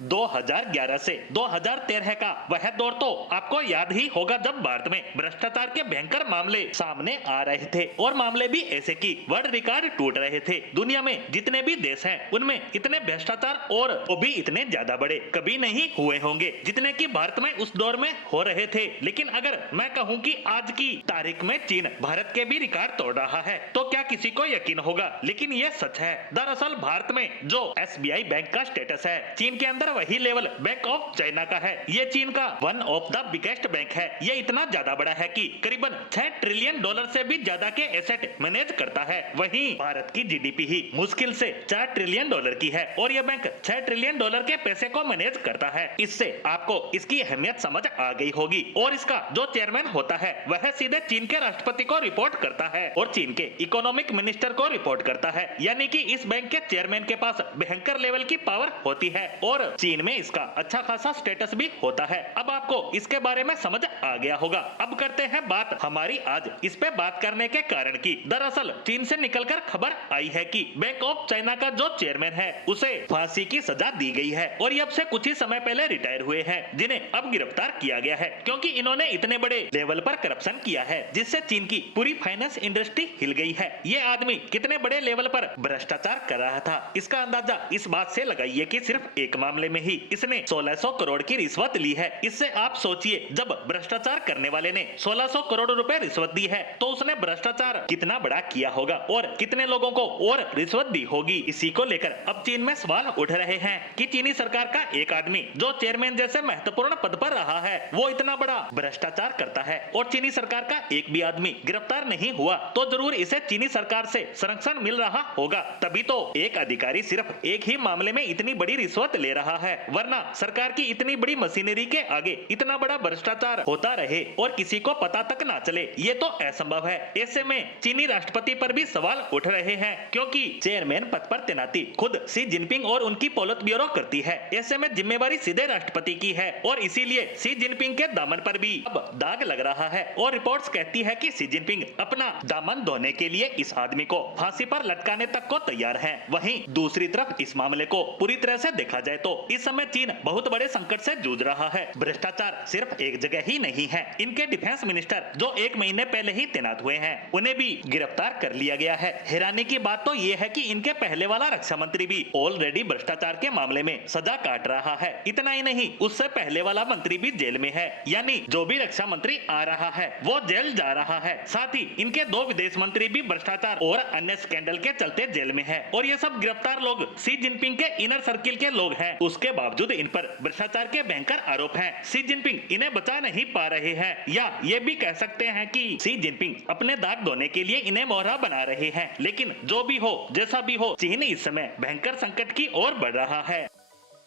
2011 से 2013 का वह दौर तो आपको याद ही होगा, जब भारत में भ्रष्टाचार के भयंकर मामले सामने आ रहे थे और मामले भी ऐसे कि वर्ल्ड रिकॉर्ड टूट रहे थे। दुनिया में जितने भी देश हैं उनमें इतने भ्रष्टाचार और वो भी इतने ज्यादा बड़े कभी नहीं हुए होंगे जितने कि भारत में उस दौर में हो रहे थे। लेकिन अगर मैं कहूं कि आज की तारीख में चीन भारत के भी रिकॉर्ड तोड़ रहा है तो क्या किसी को यकीन होगा? लेकिन ये सच है। दरअसल भारत में जो SBI बैंक का स्टेटस है, चीन के अंदर वही लेवल बैंक ऑफ चाइना का है। ये चीन का one of the biggest bank है। ये इतना ज्यादा बड़ा है कि करीबन $6 ट्रिलियन से भी ज्यादा के एसेट मैनेज करता है। वहीं भारत की GDP ही मुश्किल से $4 ट्रिलियन की है और यह बैंक $6 ट्रिलियन के पैसे को मैनेज करता है। इससे आपको इसकी अहमियत समझ आ गई होगी। और इसका जो चेयरमैन होता है वह सीधे चीन के राष्ट्रपति को रिपोर्ट करता है और चीन के इकोनॉमिक मिनिस्टर को रिपोर्ट करता है। यानी कि इस बैंक के चेयरमैन के पास भयंकर लेवल की पावर होती है और चीन में इसका अच्छा खासा स्टेटस भी होता है। अब आपको इसके बारे में समझ आ गया होगा। अब करते हैं बात हमारी आज इस पे बात करने के कारण की। दरअसल चीन से निकलकर खबर आई है कि बैंक ऑफ चाइना का जो चेयरमैन है उसे फांसी की सजा दी गई है और ये अब से कुछ ही समय पहले रिटायर हुए हैं, जिन्हें अब गिरफ्तार किया गया है क्योंकि इन्होंने इतने बड़े लेवल पर करप्शन किया है जिससे चीन की पूरी फाइनेंस इंडस्ट्री हिल गई है। ये आदमी कितने बड़े लेवल पर भ्रष्टाचार कर रहा था, इसका अंदाजा इस बात से लगाइए कि सिर्फ एक मामले में ही इसने 1600 करोड़ की रिश्वत ली है। इससे आप सोचिए, जब भ्रष्टाचार करने वाले ने 1600 करोड़ रुपए रिश्वत दी है तो उसने भ्रष्टाचार कितना बड़ा किया होगा और कितने लोगों को और रिश्वत दी होगी। इसी को लेकर अब चीन में सवाल उठ रहे हैं कि चीनी सरकार का एक आदमी जो चेयरमैन जैसे महत्वपूर्ण पद पर रहा है वो इतना बड़ा भ्रष्टाचार करता है और चीनी सरकार का एक भी आदमी गिरफ्तार नहीं हुआ तो जरूर इसे चीनी सरकार से संरक्षण मिल रहा होगा। तभी तो एक अधिकारी सिर्फ एक ही मामले में इतनी बड़ी रिश्वत ले रहा है, वरना सरकार की इतनी बड़ी मशीनरी के आगे इतना बड़ा भ्रष्टाचार होता रहे और किसी को पता तक ना चले, ये तो असंभव है। ऐसे में चीनी राष्ट्रपति पर भी सवाल उठ रहे हैं क्योंकि चेयरमैन पद पर तैनाती खुद शी जिनपिंग और उनकी पोलित ब्यूरो करती है। ऐसे में जिम्मेवारी सीधे राष्ट्रपति की है और इसीलिए शी जिनपिंग के दामन पर भी अब दाग लग रहा है और रिपोर्ट्स कहती है कि शी जिनपिंग अपना दामन धोने के लिए इस आदमी को फांसी पर लटकाने तक को तैयार है। वहीं दूसरी तरफ इस मामले को पूरी तरह से देखा जाए तो इस समय चीन बहुत बड़े संकट से जूझ रहा है। भ्रष्टाचार सिर्फ एक जगह ही नहीं है। इनके डिफेंस मिनिस्टर जो 1 महीने पहले ही तैनात हुए हैं उन्हें भी गिरफ्तार कर लिया गया है। हैरानी की बात तो ये है कि इनके पहले वाला रक्षा मंत्री भी ऑलरेडी भ्रष्टाचार के मामले में सजा काट रहा है। इतना ही नहीं, उससे पहले वाला मंत्री भी जेल में है, यानी जो भी रक्षा मंत्री आ रहा है वो जेल जा रहा है। साथ ही इनके 2 विदेश मंत्री भी भ्रष्टाचार और अन्य स्कैंडल के चलते जेल में है और ये सब गिरफ्तार लोग शी जिनपिंग के इनर सर्किल के लोग हैं। उसके बावजूद इन पर भ्रष्टाचार के भयंकर आरोप हैं। शी जिनपिंग इन्हें बचा नहीं पा रहे हैं, या ये भी कह सकते हैं कि शी जिनपिंग अपने दाग धोने के लिए इन्हें मोहरा बना रहे हैं। लेकिन जो भी हो, जैसा भी हो, चीन इस समय भयंकर संकट की ओर बढ़ रहा है।